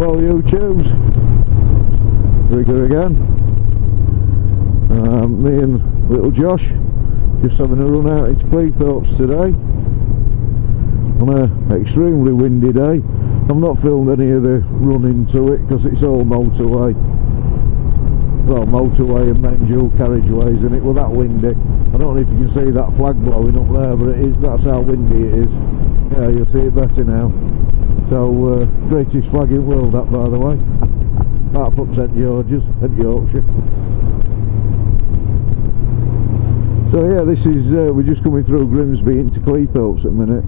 Hello you twos, Rigger again. Me and little Josh just having a run out into Cleethorpes today on an extremely windy day. I've not filmed any of the run into it because it's all motorway, well, motorway and main dual carriageways, and it was that windy. I don't know if you can see that flag blowing up there, but that's how windy it is. Yeah, you'll see it better now. So, greatest flag in the world, that, by the way. Apart from St George's and Yorkshire. So yeah, this is, we're just coming through Grimsby into Cleethorpes at the minute.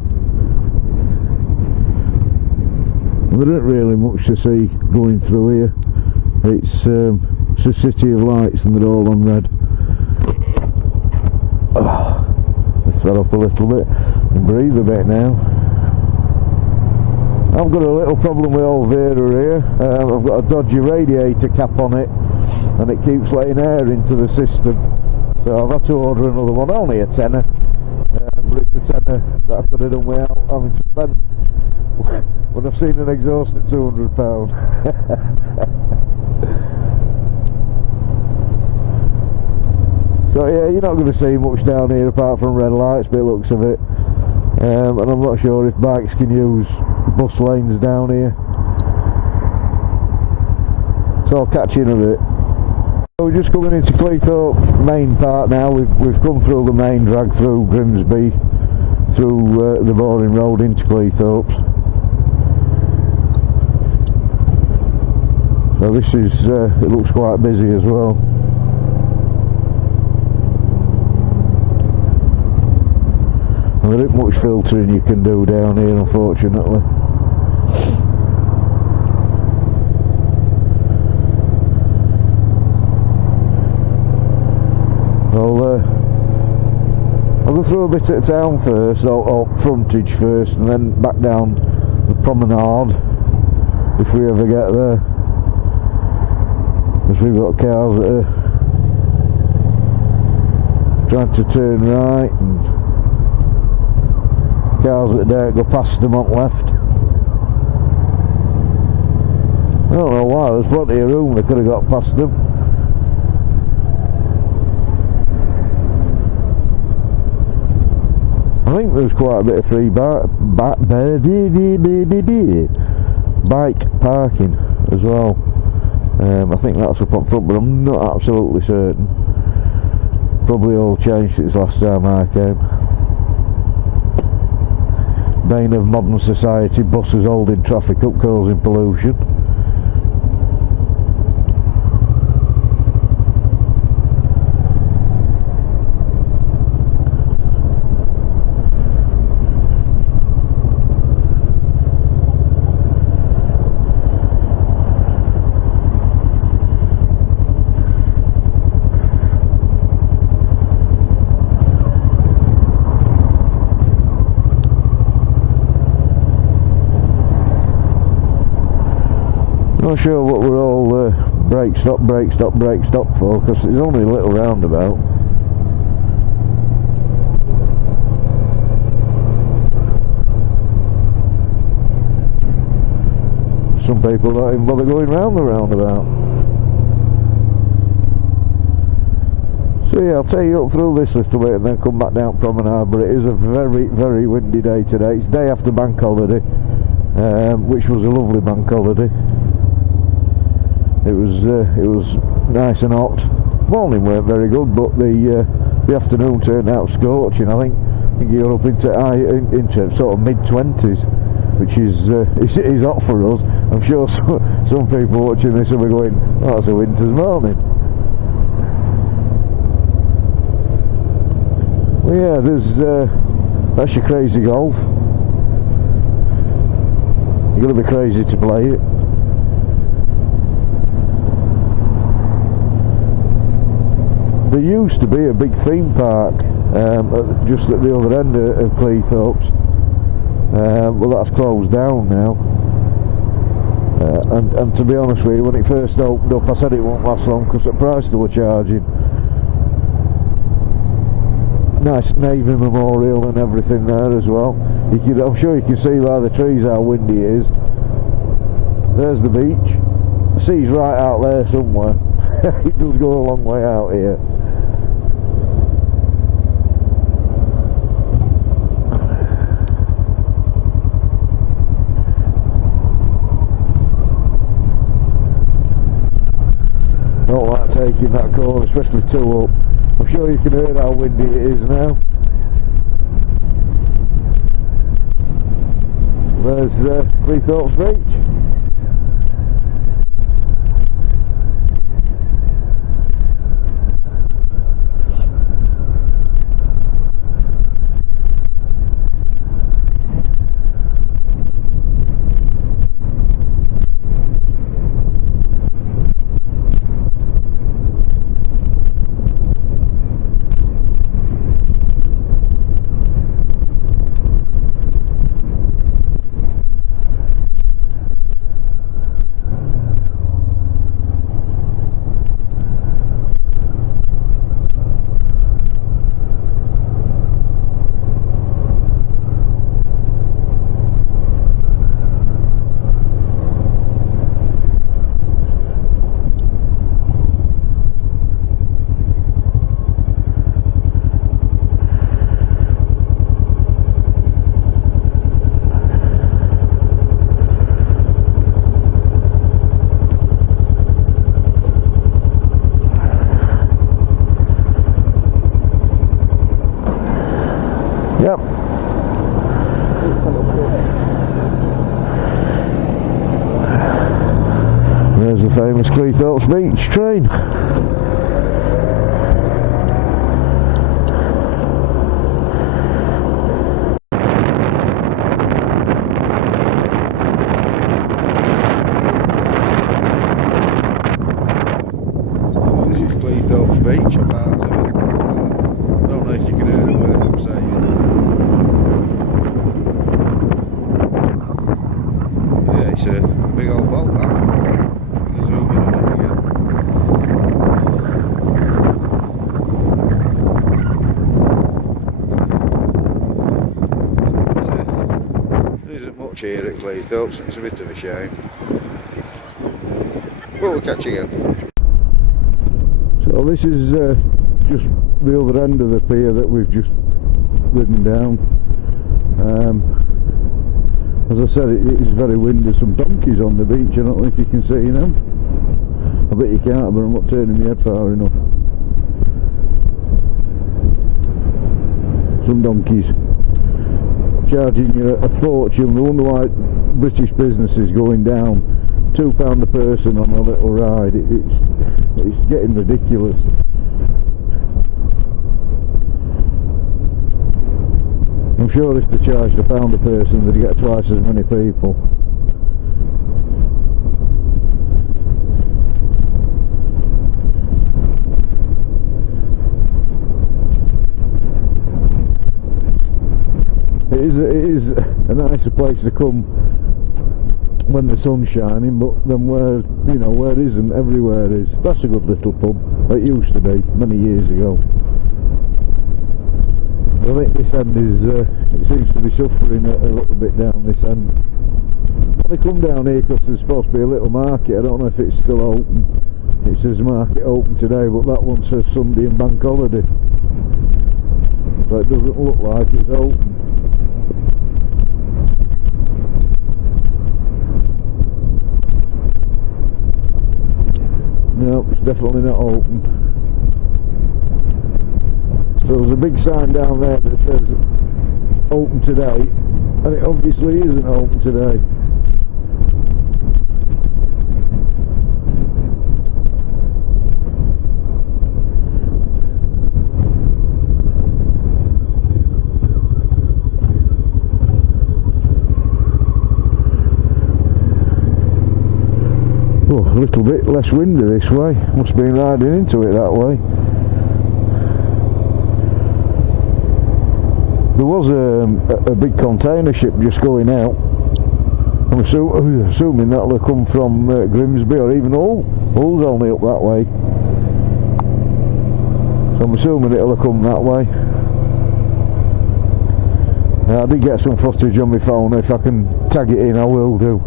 And there isn't really much to see going through here. It's a city of lights and they're all on red. Lift that up a little bit and breathe a bit now. I've got a little problem with old Vera here. I've got a dodgy radiator cap on it and it keeps letting air into the system. So I've had to order another one, only a tenner. But it's a tenner that I could have done without having to spend when I've seen an exhaust at £200. So yeah, you're not going to see much down here apart from red lights by the looks of it. And I'm not sure if bikes can use bus lanes down here. So I'll catch you in a bit. So we're just coming into Cleethorpes main part now. We've come through the main drag through Grimsby, through the boring road into Cleethorpes. So this is, it looks quite busy as well. And there isn't much filtering you can do down here, unfortunately. I'll go through a bit at town first, or frontage first, and then back down the promenade if we ever get there. Because we've got cars that are trying to turn right and cars that don't go past them on left. I don't know why, there's plenty of room, they could have got past them. I think there's quite a bit of free bike parking as well. I think that's up on front, but I'm not absolutely certain. Probably all changed since last time I came. Bane of modern society, buses holding traffic up, causing pollution. Not sure what we're all brake stop for, because it's only a little roundabout. Some people don't even bother going round the roundabout. So yeah, I'll take you up through this little bit and then come back down Promenade, but it is a very, very windy day today. It's day after bank holiday, which was a lovely bank holiday. It was nice and hot. Morning weren't very good, but the afternoon turned out scorching. I think you're up into sort of mid-20s, which is hot for us. I'm sure some people watching this will be going, oh, that's a winter's morning. Well, yeah, that's your crazy golf. You've got to be crazy to play it. There used to be a big theme park just at the other end of Cleethorpes. Well, that's closed down now. And to be honest with you, when it first opened up, I said it won't last long because the price they were charging. Nice Navy memorial and everything there as well. I'm sure you can see by the trees how windy it is. There's the beach. The sea's right out there somewhere. It does go a long way out here. Don't like taking that corner, especially two up. I'm sure you can hear how windy it is now. There's Cleethorpes Beach. Yep. There's the famous Cleethorpes Beach train. This is Cleethorpes Beach, a part of it. I don't know if you can hear a word I'm saying. Yeah, it's a big old boat, that one. You zoom in on it again. There isn't much here at Cleethorpes, it's a bit of a shame. But we'll catch you again. So this is just the other end of the pier that we've just ridden down. As I said, it is very windy. Some donkeys on the beach. I don't know if you can see them. I bet you can't, but I'm not turning my head far enough. Some donkeys charging you a fortune. I wonder why British business is going down. £2 a person on a little ride. It's getting ridiculous. I'm sure if they charged £1 a person, they'd get twice as many people. It is a nicer place to come when the sun's shining, but then where isn't, everywhere is. That's a good little pub. It used to be many years ago. I think this end is, it seems to be suffering a little bit down this end. I come down here because there's supposed to be a little market. I don't know if it's still open. It says market open today, but that one says Sunday and bank holiday. So it doesn't look like it's open. No, it's definitely not open. So there's a big sign down there that says open today, and it obviously isn't open today. Oh, a little bit less windy this way. Must have been riding into it that way. There was a big container ship just going out. I'm assuming that'll have come from Grimsby or even Hull. Hull's only up that way. So I'm assuming it'll have come that way. I did get some footage on my phone. If I can tag it in, I will do.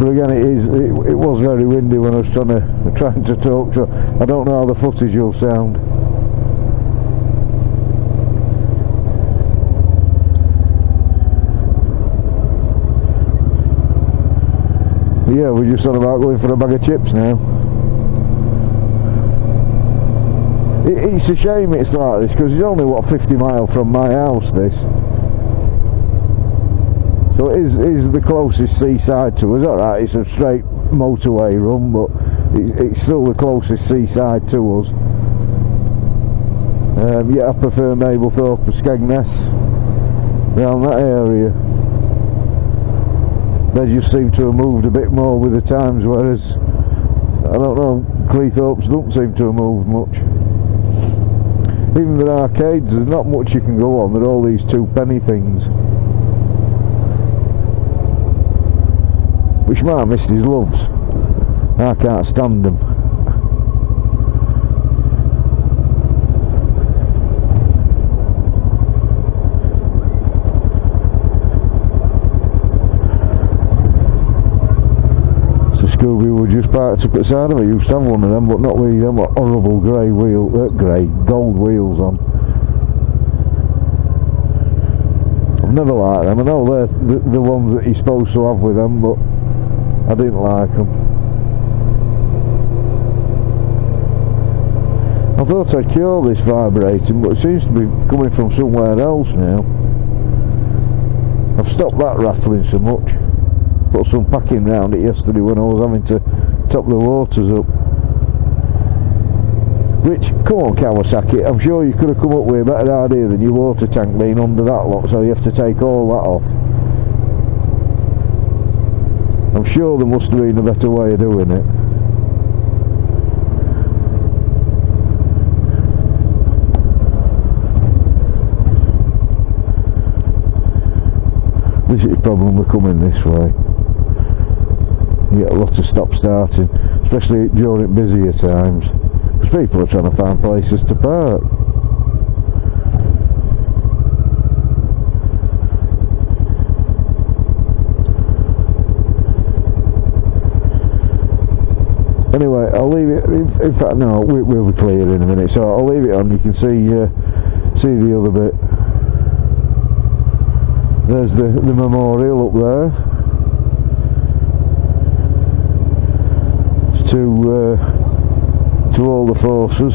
But again, it was very windy when I was trying to talk, so I don't know how the footage will sound. Yeah, we're just on about going for a bag of chips now. It's a shame it's like this, because it's only, what, 50 miles from my house, this. So it is the closest seaside to us. Alright, it's a straight motorway run, but it's still the closest seaside to us. Yeah, I prefer Mablethorpe and Skegness, around that area. They just seem to have moved a bit more with the times, whereas, I don't know, Cleethorpes don't seem to have moved much. Even the arcades, there's not much you can go on. There are all these 2-penny things, which my missus loves. I can't stand them. So Scooby were just parked up at the side of it. I used to have one of them, but not with them horrible gold wheels on. I've never liked them. I know they're the ones that you're supposed to have with them, but I didn't like them. I thought I'd cure this vibrating, but it seems to be coming from somewhere else now. I've stopped that rattling so much. Put some packing round it yesterday when I was having to top the waters up. Which, come on Kawasaki, I'm sure you could have come up with a better idea than your water tank being under that lot, so you have to take all that off. I'm sure there must have been a better way of doing it. This is the problem with coming this way. You get a lot of stop-starting, especially during busier times, because people are trying to find places to park. Anyway, I'll leave it. In fact, no, we'll be clear in a minute, so I'll leave it on. You can see the other bit. There's the memorial up there. It's to all the forces.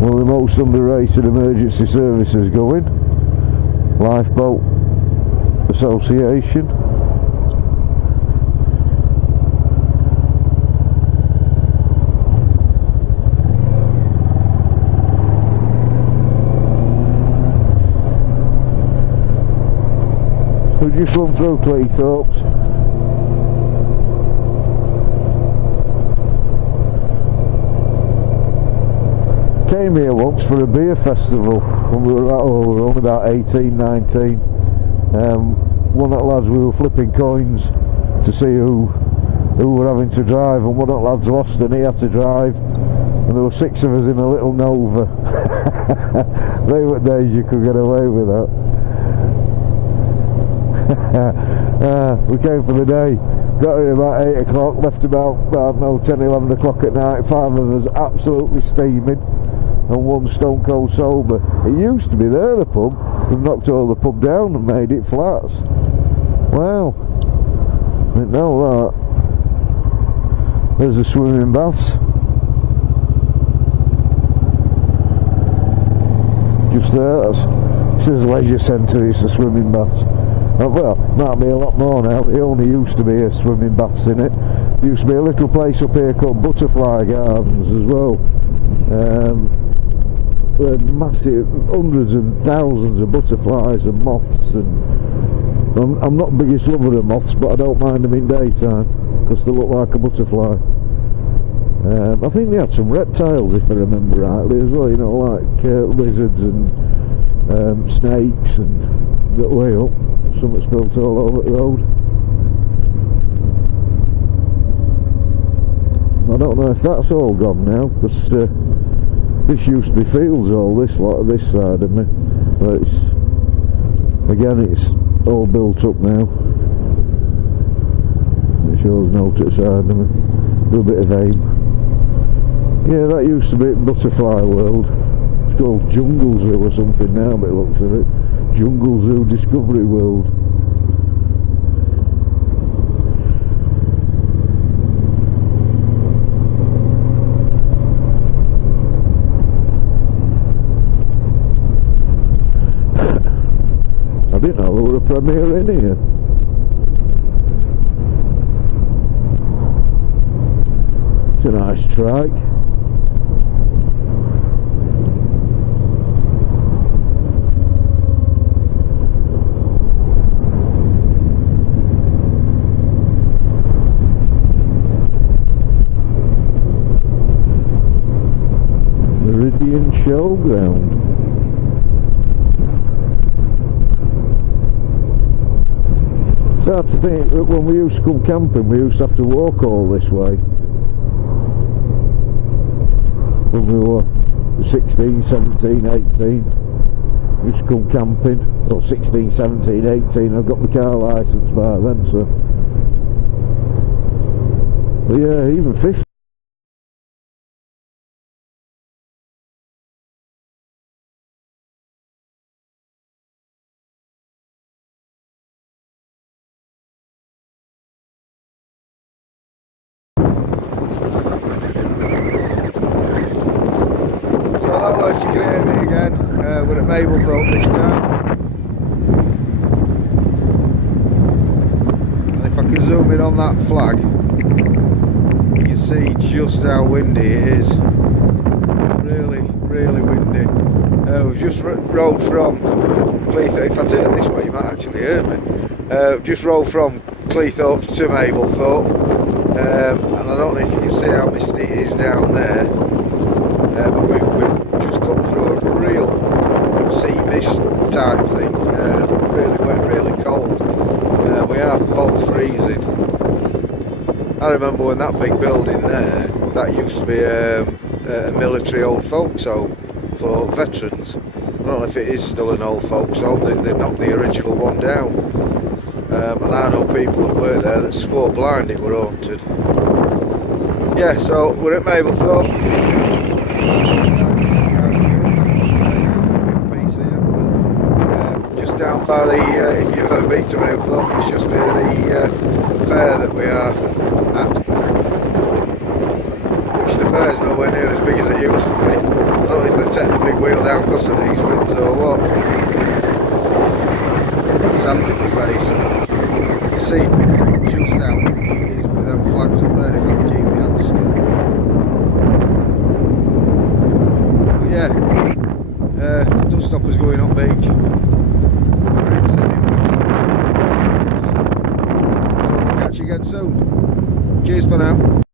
One of the most underrated emergency services going. Lifeboat Association. So just run through Cleethorpes. Came here once for a beer festival when we were only about 18, 19. One of the lads, we were flipping coins to see who were having to drive, and one of the lads lost and he had to drive, and there were 6 of us in a little Nova. They were days you could get away with that. We came for the day, got here about 8 o'clock, left about, I don't know, 10, 11 o'clock at night. 5 of us absolutely steaming and 1 stone cold sober. It used to be there, the pub. We've knocked all the pub down and made it flats. Wow, didn't know that. There's the swimming baths. Just there, it says leisure centre, it's the swimming baths. Well, might be a lot more now. It only used to be a swimming baths in it. There used to be a little place up here called Butterfly Gardens as well. Massive, hundreds and thousands of butterflies and moths, and I'm not the biggest lover of moths, but I don't mind them in daytime because they look like a butterfly. I think they had some reptiles, if I remember rightly, as well, you know, like lizards and snakes, and that way up. Some that's built all over the road. I don't know if that's all gone now, because this used to be fields, all this lot of this side of me, but it's all built up now. It shows no to the side of me. Do a bit of aim. Yeah, that used to be Butterfly World. It's called Jungle Zoo or something now, but it looks of it. Jungle Zoo Discovery World. I didn't know there were a premiere in here. It's a nice trike. Meridian Showground. It's hard to think that when we used to come camping, we used to have to walk all this way. When we were 16, 17, 18, we used to come camping. Well, 16, 17, 18, I've got my car licence by then, so. But yeah, even 50. I don't know if you can hear me again. We're at Mablethorpe this time. And if I can zoom in on that flag, you can see just how windy it is. Really, really windy. We've just rode from Cleethorpes. If I turn this way, you might actually hear me. Just rode from Cleethorpes to Mablethorpe. And I don't know if you can see how misty it is down there. But we've just come through a real sea mist type thing, really wet, really cold. We are both freezing. I remember when that big building there, that used to be a military old folks home for veterans. I don't know if it is still an old folks home. They knocked the original one down. And I know people that work there that swore blind it were haunted. Yeah, so we're at Mablethorpe. Just down by the, if you've ever been to Mablethorpe, it's just near the fair that we are at. Which the fair's nowhere near as big as it used to be. I don't know if they've taken the big wheel down because of these winds or what. Sand in the face. You can see just how windy it is with them flags up there if I can keep my hands still. Yeah, don't stop us going up beach. So we'll catch you again soon. Cheers for now.